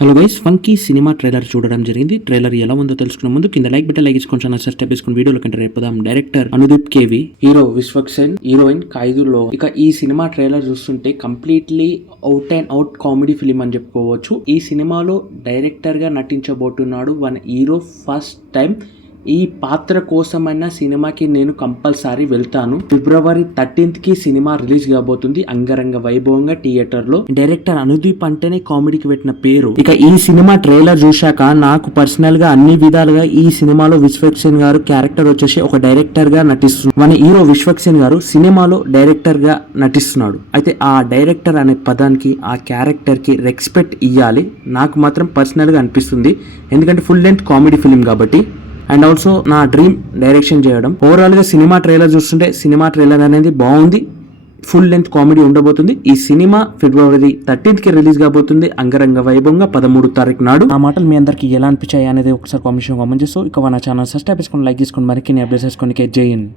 Hello guys, funky cinema trailer చూడడం జరిగింది. Trailer ఎలా ఉందో తెలుసుకునే ముందు కింద లైక్ బటన్ లైక్ ఇచ్చుకొని ఛానల్ సబ్స్క్రైబ్ చేసుకుని వీడియోలో కంటే రేపుదాం. Director Anudeep KV, hero Vishwaksen, heroine ఖైదులో. ఇక ఈ సినిమా ట్రైలర్ చూస్తుంటే completely out and out comedy film అని చెప్పుకోవచ్చు. ఈ సినిమాలో డైరెక్టర్ గా నటించబోతున్నాడు వన్ హీరో. ఫస్ట్ టైం ఈ పాత్ర కోసమైనా సినిమాకి నేను కంపల్సరీ వెళ్తాను. ఫిబ్రవరి 13th కి సినిమా రిలీజ్ కాబోతుంది అంగరంగ వైభవంగా థియేటర్ లో. డైరెక్టర్ అనుదీప్ అంటేనే కామెడీకి పెట్టిన పేరు. ఇక ఈ సినిమా ట్రైలర్ చూశాక నాకు పర్సనల్ గా అన్ని విధాలుగా ఈ సినిమాలో విశ్వక్సేన్ గారు క్యారెక్టర్ వచ్చేసి ఒక డైరెక్టర్ గా నటిస్తున్నారు. మన హీరో విశ్వక్సేన్ గారు సినిమాలో డైరెక్టర్ గా నటిస్తున్నాడు. అయితే ఆ డైరెక్టర్ అనే పదానికి, ఆ క్యారెక్టర్ కి రెస్పెక్ట్ ఇవ్వాలి నాకు మాత్రం పర్సనల్ గా అనిపిస్తుంది. ఎందుకంటే ఫుల్ లెంత్ కామెడీ ఫిలిం కాబట్టి. అండ్ ఆల్సో నా డ్రీమ్ డైరెక్షన్ చేయడం. ఓవరాల్ గా సినిమా ట్రైలర్ చూస్తుంటే సినిమా ట్రైలర్ అనేది బాగుంది. ఫుల్ లెంత్ కామెడీ ఉండబోతుంది. ఈ సినిమా ఫిబ్రవరి 13th కి రిలీజ్ కాబోతుంది అంగరంగ వైభవంగా 13వ తారీఖు నాడు. ఆ మాటలు మీ అందరికి ఎలా అనిపించాయి అనేది ఒకసారి కామెంట్ చేస్తూ ఇక మన ఛానల్ సబ్స్క్రైబ్ చేసుకొని లైక్ చేసుకొని మరిన్ని అప్డేట్స్ చేసుకొని జై హింద్.